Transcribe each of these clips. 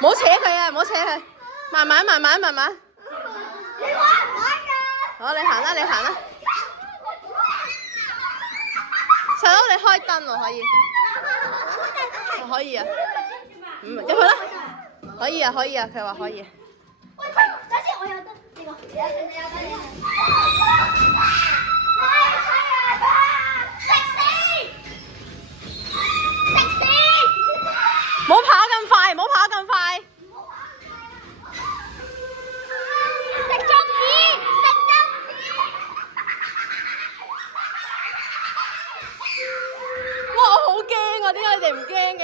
唔好扯佢啊！唔好扯佢，慢慢。好，你行啦，細佬你開燈喎，可以。可以啊。入去啦。可以啊，佢話可以。喂，等先，我有燈，呢個。唔好跑咁快，食粽子。哇！我好驚啊，點解你哋唔驚嘅？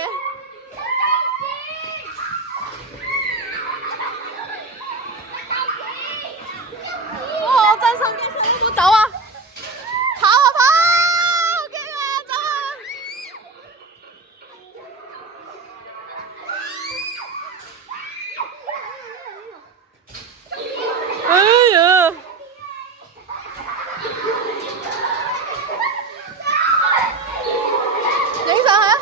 哇！我真心驚，細佬唔好走啊！跑啊！好驚啊！走啊！哎呀！影上去啊！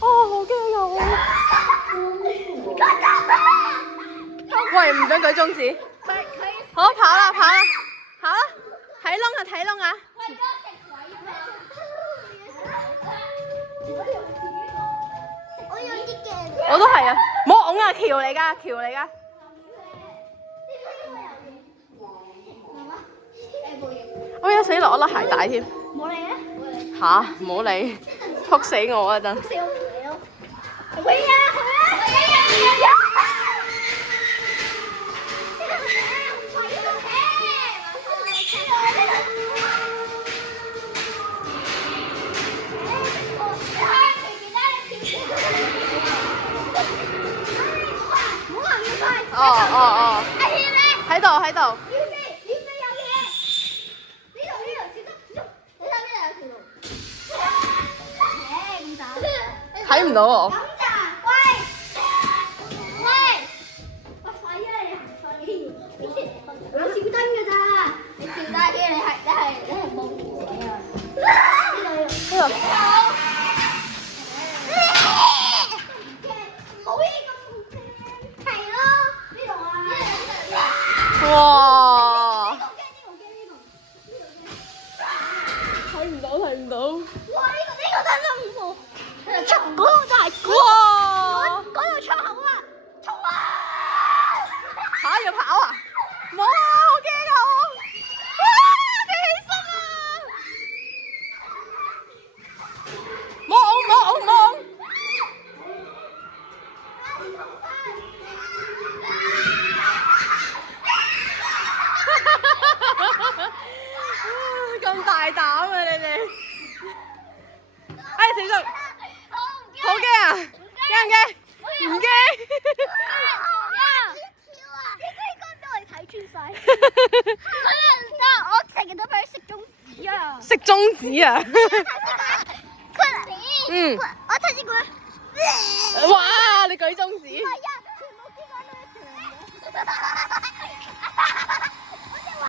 哦，好驚啊！喂，唔准舉中指。好，跑啦！睇窿啊！我都係啊！唔好拱啊！橋嚟㗎！我有死落我甩鞋帶添。冇理啊！吓，唔好理，撲死我啊！陣。喂呀！哦。喺度。睇唔到我。有小燈㗎咋？你調大啲，你係冇嘢啊！呢度。冇嘢咁係咯，呢度啊！哇！睇唔到。哇！呢個真係恐怖。出嗰度就係嗰度出口啊！衝啊！嚇要跑啊！冇啊！好驚啊！哇！你起身啊！冇。咁大膽啊你哋！哎，小心！好驚啊！驚唔驚？唔驚。我成日都俾佢食中指啊！食中指啊！我頭先講。哇！你舉中指。係啊，全部機關都一樣嘅。